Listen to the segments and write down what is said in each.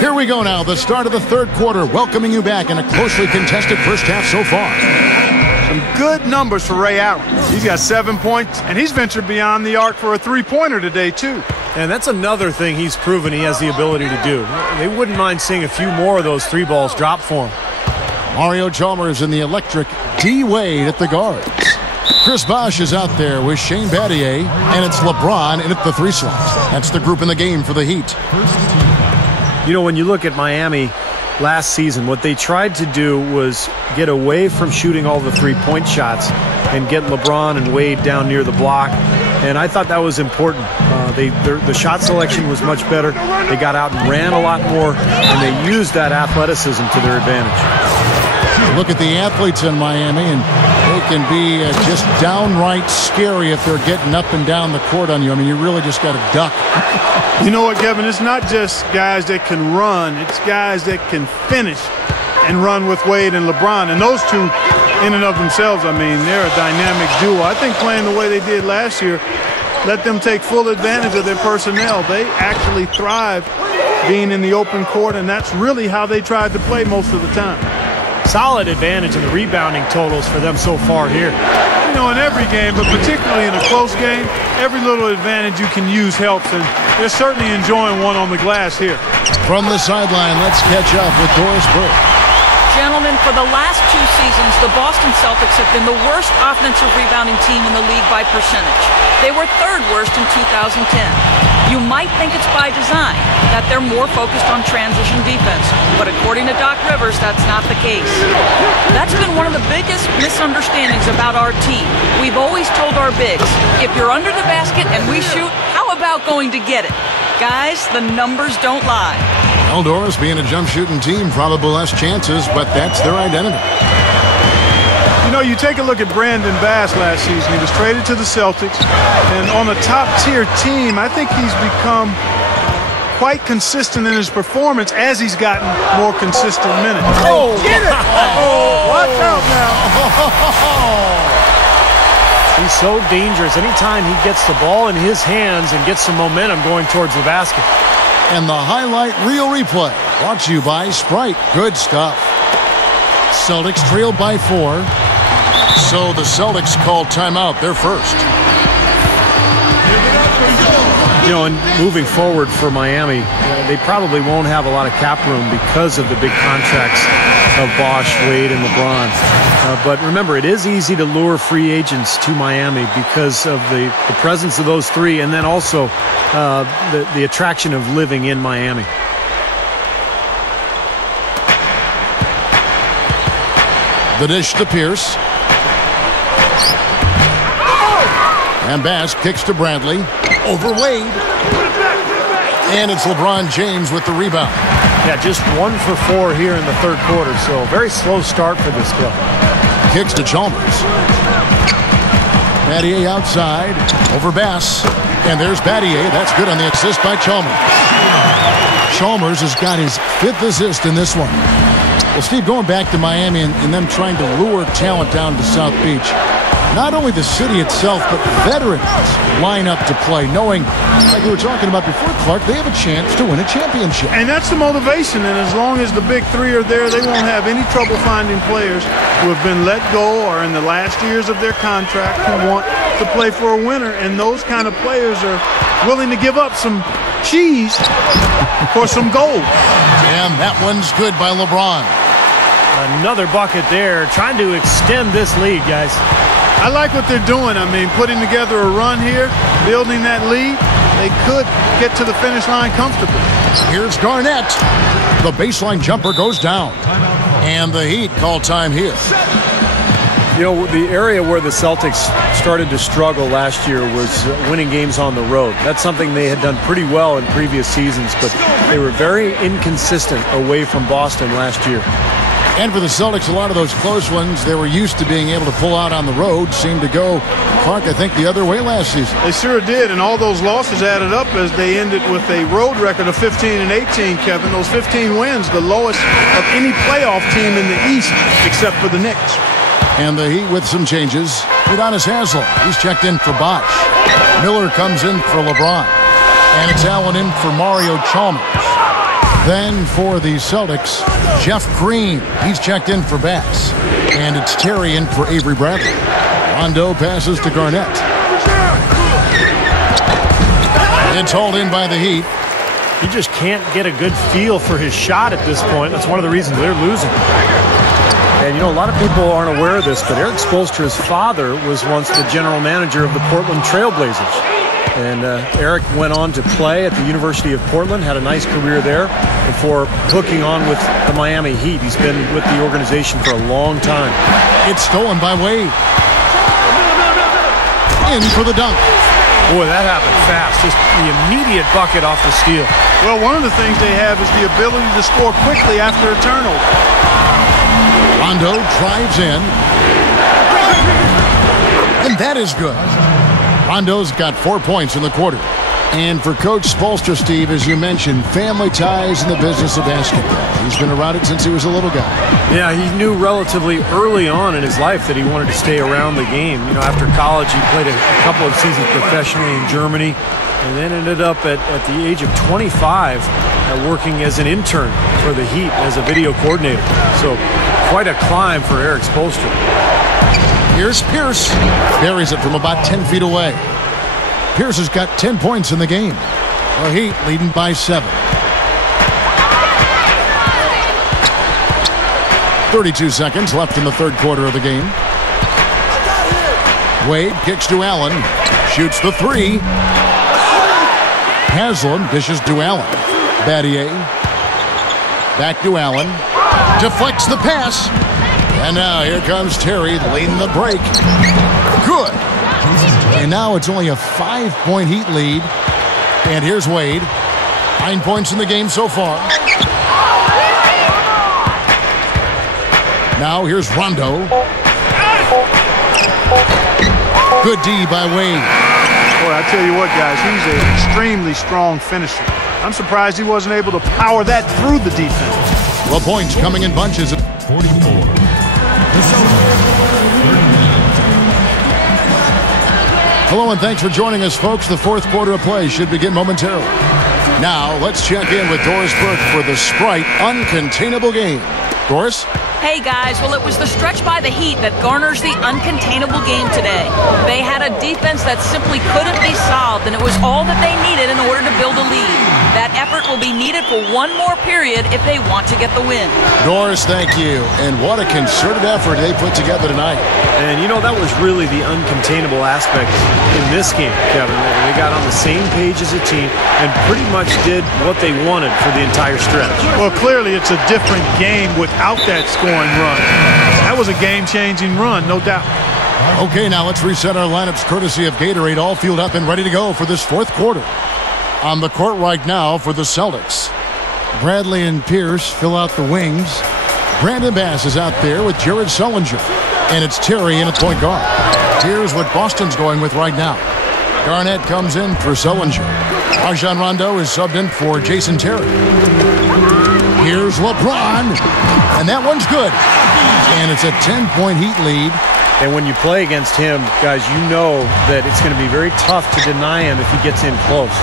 Here we go now, the start of the third quarter, welcoming you back in a closely contested first half so far. Some good numbers for Ray Allen. He's got 7 points, and he's ventured beyond the arc for a three-pointer today, too. And that's another thing he's proven he has the ability to do. They wouldn't mind seeing a few more of those three balls drop for him. Mario Chalmers in the electric D. Wade at the guards. Chris Bosh is out there with Shane Battier, and it's LeBron in at the three slot. That's the group in the game for the Heat. You know, when you look at Miami last season, what they tried to do was get away from shooting all the three-point shots and get LeBron and Wade down near the block. And I thought that was important. The shot selection was much better. They got out and ran a lot more, and they used that athleticism to their advantage. Look at the athletes in Miami, and they can be just downright scary if they're getting up and down the court on you. I mean, you really just got to duck. You know what, Kevin? It's not just guys that can run. It's guys that can finish and run with Wade and LeBron. And those two, in and of themselves, I mean, they're a dynamic duo. I think playing the way they did last year, let them take full advantage of their personnel. They actually thrive being in the open court, and that's really how they tried to play most of the time. Solid advantage in the rebounding totals for them so far here. You know, in every game, but particularly in a close game, every little advantage you can use helps, and they're certainly enjoying one on the glass here. From the sideline, let's catch up with Doris Burke. Gentlemen, for the last two seasons, the Boston Celtics have been the worst offensive rebounding team in the league by percentage. They were third worst in 2010. You might think it's by design, that they're more focused on transition defense, but according to Doc Rivers, that's not the case. That's been one of the biggest misunderstandings about our team. We've always told our bigs, if you're under the basket and we shoot, how about going to get it? Guys, the numbers don't lie. Well, Doris, being a jump shooting team, probably less chances, but that's their identity. You know, you take a look at Brandon Bass last season. He was traded to the Celtics, and on a top-tier team, I think he's become quite consistent in his performance as he's gotten more consistent minutes. Oh, get it! Oh, watch out now. He's so dangerous. Anytime he gets the ball in his hands and gets some momentum going towards the basket. And the highlight reel replay, brought to you by Sprite. Good stuff. Celtics trailed by 4. So the Celtics called timeout. They're first. You know, and moving forward for Miami, they probably won't have a lot of cap room because of the big contracts of Bosh, Wade, and LeBron. But remember, it is easy to lure free agents to Miami because of the presence of those three, and then also the attraction of living in Miami. The dish to Pierce. And Bass kicks to Bradley. Over Wade. And it's LeBron James with the rebound. Yeah, just 1 for 4 here in the third quarter, so very slow start for this club. Kicks to Chalmers. Battier outside. Over Bass. And there's Battier. That's good on the assist by Chalmers. Chalmers has got his 5th assist in this one. Well, Steve, going back to Miami and them trying to lure talent down to South Beach, not only the city itself, but veterans line up to play, knowing, like we were talking about before, Clark, they have a chance to win a championship. And that's the motivation, and as long as the big three are there, they won't have any trouble finding players who have been let go or in the last years of their contract who want to play for a winner, and those kind of players are willing to give up some cheese for some gold. And that one's good by LeBron. Another bucket there, trying to extend this lead, guys. I like what they're doing. I mean, putting together a run here, building that lead. They could get to the finish line comfortably. Here's Garnett. The baseline jumper goes down. And the Heat call time here. You know, the area where the Celtics started to struggle last year was winning games on the road. That's something they had done pretty well in previous seasons, but they were very inconsistent away from Boston last year. And for the Celtics, a lot of those close ones they were used to being able to pull out on the road seemed to go, Clark, I think, the other way last season. They sure did, and all those losses added up as they ended with a road record of 15-18, Kevin. Those 15 wins, the lowest of any playoff team in the East except for the Knicks. And the Heat with some changes. Udonis Haslem, he's checked in for Bosh. Miller comes in for LeBron. And it's Allen in for Mario Chalmers. Then for the Celtics, Jeff Green. He's checked in for Bass. And it's Terry in for Avery Bradley. Rondo passes to Garnett. It's hauled in by the Heat. He just can't get a good feel for his shot at this point. That's one of the reasons they're losing. And, you know, a lot of people aren't aware of this, but Eric Spoelstra's father was once the general manager of the Portland Trail Blazers. And Eric went on to play at the University of Portland, had a nice career there before hooking on with the Miami Heat. He's been with the organization for a long time. It's stolen by Wade. In for the dunk. Boy, that happened fast. Just the immediate bucket off the steal. Well, one of the things they have is the ability to score quickly after a turnover. Rondo drives in. And that is good. Rondo's got 4 points in the quarter. And for Coach Spoelstra, Steve, as you mentioned, family ties in the business of basketball. He's been around it since he was a little guy. Yeah, he knew relatively early on in his life that he wanted to stay around the game. You know, after college, he played a couple of seasons professionally in Germany and then ended up at the age of 25 working as an intern for the Heat as a video coordinator. So quite a climb for Eric Spoelstra. Here's Pierce. Buries it from about 10 feet away. Pierce has got 10 points in the game. The Heat leading by 7. 32 seconds left in the third quarter of the game. Wade kicks to Allen. Shoots the three. Haslam dishes to Allen. Battier. Back to Allen. Deflects the pass. And now here comes Terry leading the break. Good. And now it's only a 5-point Heat lead. And here's Wade. 9 points in the game so far. Now here's Rondo. Good D by Wade. Boy, I tell you what, guys, he's an extremely strong finisher. I'm surprised he wasn't able to power that through the defense. Well, points coming in bunches. 44. Hello and thanks for joining us, folks. The fourth quarter of play should begin momentarily. Now, let's check in with Doris Burke for the Sprite Uncontainable Game. Doris? Hey guys, well it was the stretch by the Heat that garners the uncontainable game today. They had a defense that simply couldn't be solved, and it was all that they needed in order to build a lead. That effort will be needed for one more period if they want to get the win. Doris, thank you. And what a concerted effort they put together tonight. And you know, that was really the uncontainable aspect in this game, Kevin. They got on the same page as a team and pretty much did what they wanted for the entire stretch. Well, clearly it's a different game without that scoring run. That was a game-changing run, no doubt. Okay, now let's reset our lineups courtesy of Gatorade, all fueled up and ready to go for this fourth quarter. On the court right now for the Celtics, Bradley and Pierce fill out the wings. Brandon Bass is out there with Jared Sullinger. And it's Terry in at point guard. Here's what Boston's going with right now. Garnett comes in for Sullinger. Rajon Rondo is subbed in for Jason Terry. Here's LeBron. And that one's good. And it's a 10-point Heat lead. And when you play against him, guys, you know that it's going to be very tough to deny him if he gets in close.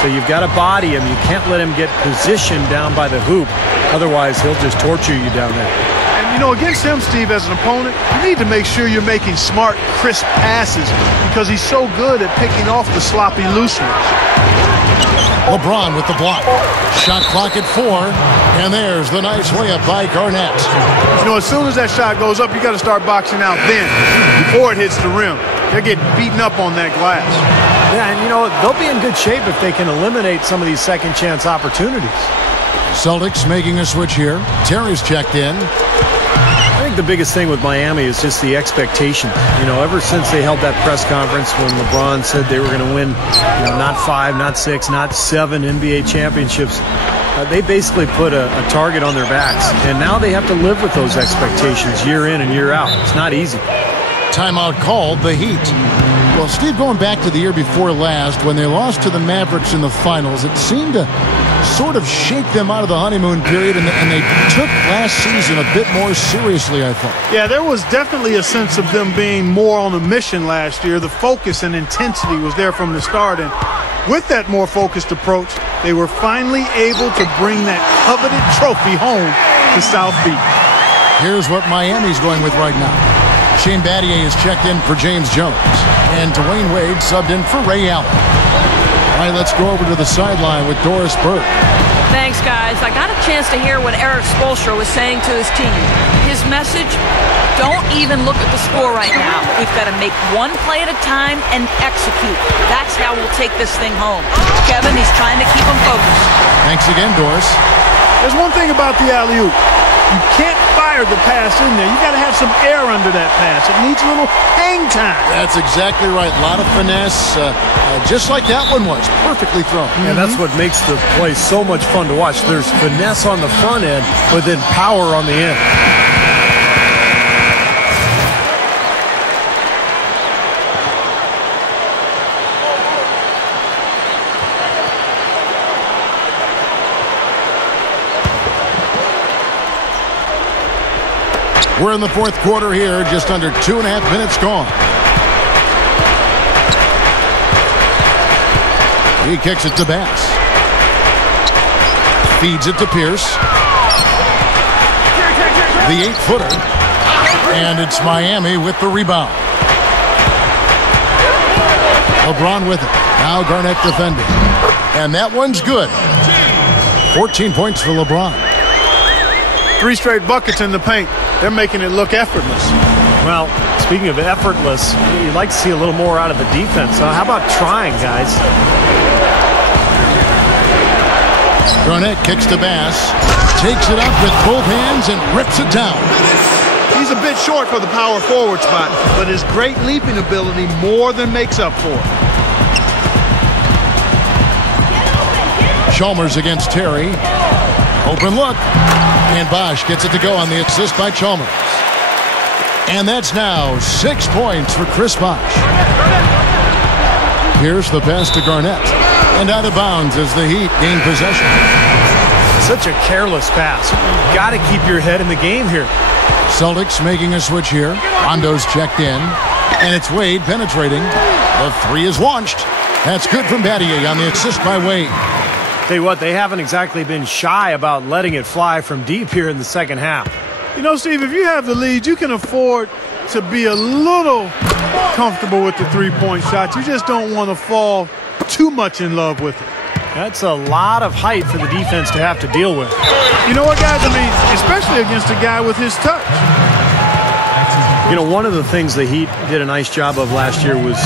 So you've got to body him. You can't let him get positioned down by the hoop. Otherwise, he'll just torture you down there. And, you know, against him, Steve, as an opponent, you need to make sure you're making smart, crisp passes because he's so good at picking off the sloppy loose ones. LeBron with the block. Shot clock at 4. And there's the nice layup by Garnett. You know, as soon as that shot goes up, you got to start boxing out then before it hits the rim. They're getting beaten up on that glass. Yeah, and, you know, they'll be in good shape if they can eliminate some of these second-chance opportunities. Celtics making a switch here. Terry's checked in. I think the biggest thing with Miami is just the expectation. You know, ever since they held that press conference when LeBron said they were going to win, you know, not 5, not 6, not 7 NBA championships, they basically put a target on their backs. And now they have to live with those expectations year in and year out. It's not easy. Timeout called the Heat. Well, Steve, going back to the year before last, when they lost to the Mavericks in the finals, it seemed to sort of shake them out of the honeymoon period, and they took last season a bit more seriously, I thought. Yeah, there was definitely a sense of them being more on a mission last year. The focus and intensity was there from the start, and with that more focused approach, they were finally able to bring that coveted trophy home to South Beach. Here's what Miami's going with right now. Shane Battier is checked in for James Jones, and Dwayne Wade subbed in for Ray Allen. All right, let's go over to the sideline with Doris Burke. Thanks, guys. I got a chance to hear what Eric Spoelstra was saying to his team. His message, don't even look at the score right now. We've got to make one play at a time and execute. That's how we'll take this thing home. Kevin, he's trying to keep them focused. Thanks again, Doris. There's one thing about the alley-oop. You can't fire the pass in there. You got to have some air under that pass. It needs a little hang time. That's exactly right. A lot of finesse, just like that one was. Perfectly thrown. And that's what makes the play so much fun to watch. There's finesse on the front end, but then power on the end. We're in the fourth quarter here, just under 2.5 minutes gone. He kicks it to Bass. Feeds it to Pierce. The 8-footer. And it's Miami with the rebound. LeBron with it. Now Garnett defending. And that one's good. 14 points for LeBron. 3 straight buckets in the paint. They're making it look effortless. Well, speaking of effortless, you'd like to see a little more out of the defense. How about trying, guys? Garnett kicks to Bass. Takes it up with both hands and rips it down. He's a bit short for the power forward spot, but his great leaping ability more than makes up for it. Chalmers against Terry. Open look. And Bosch gets it to go on the assist by Chalmers. And that's now 6 points for Chris Bosch. Here's the pass to Garnett. And out of bounds as the Heat gain possession. Such a careless pass. You've got to keep your head in the game here. Celtics making a switch here. Rondo's checked in. And it's Wade penetrating. The 3 is launched. That's good from Battier on the assist by Wade. Tell you what, they haven't exactly been shy about letting it fly from deep here in the second half. You know, Steve, if you have the lead, you can afford to be a little comfortable with the 3-point shot. You just don't want to fall too much in love with it. That's a lot of height for the defense to have to deal with. You know what, guys? I mean, especially against a guy with his touch. You know, one of the things the Heat did a nice job of last year was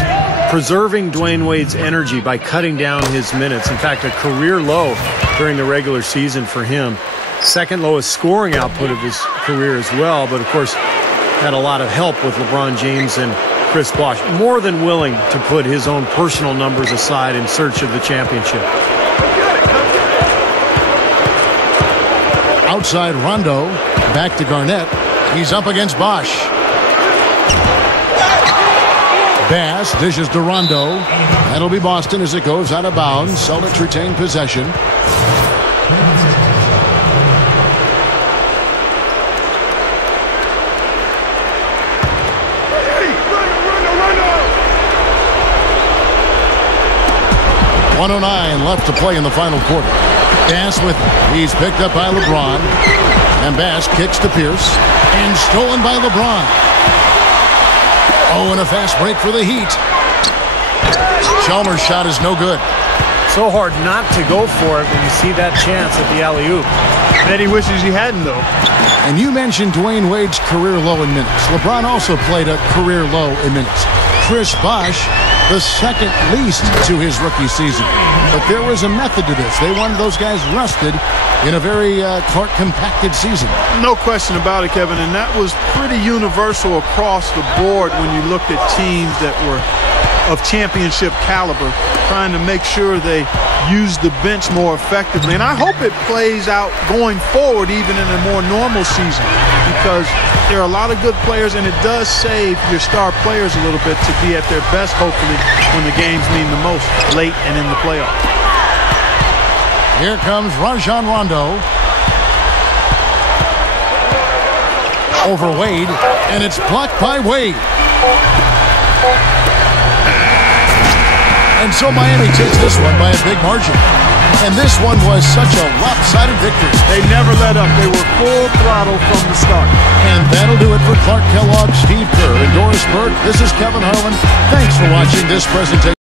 preserving Dwayne Wade's energy by cutting down his minutes. In fact, a career low during the regular season for him. Second lowest scoring output of his career as well, but of course had a lot of help with LeBron James and Chris Bosh. More than willing to put his own personal numbers aside in search of the championship. Outside Rondo, back to Garnett. He's up against Bosch. Bass dishes to Rondo. That'll be Boston as it goes out of bounds. Celtics retain possession. .109 left to play in the final quarter. Bass with it. He's picked up by LeBron. And Bass kicks to Pierce. And stolen by LeBron. Oh, and a fast break for the Heat. Chalmers' shot is no good. So hard not to go for it when you see that chance at the alley-oop. Bet he wishes he hadn't, though. And you mentioned Dwayne Wade's career low in minutes. LeBron also played a career low in minutes. Chris Bosh, the second least to his rookie season. But there was a method to this. They wanted those guys rested in a very compacted season. No question about it, Kevin, and that was pretty universal across the board when you looked at teams that were of championship caliber, trying to make sure they use the bench more effectively. And I hope it plays out going forward even in a more normal season, because there are a lot of good players, and it does save your star players a little bit to be at their best, hopefully, when the games mean the most, late and in the playoffs. Here comes Rajon Rondo. Over Wade, and it's blocked by Wade. And so Miami takes this one by a big margin. And this one was such a lopsided victory. They never let up. They were full throttle from the start. And that'll do it for Clark Kellogg, Steve Kerr, and Doris Burke. This is Kevin Harlan. Thanks for watching this presentation.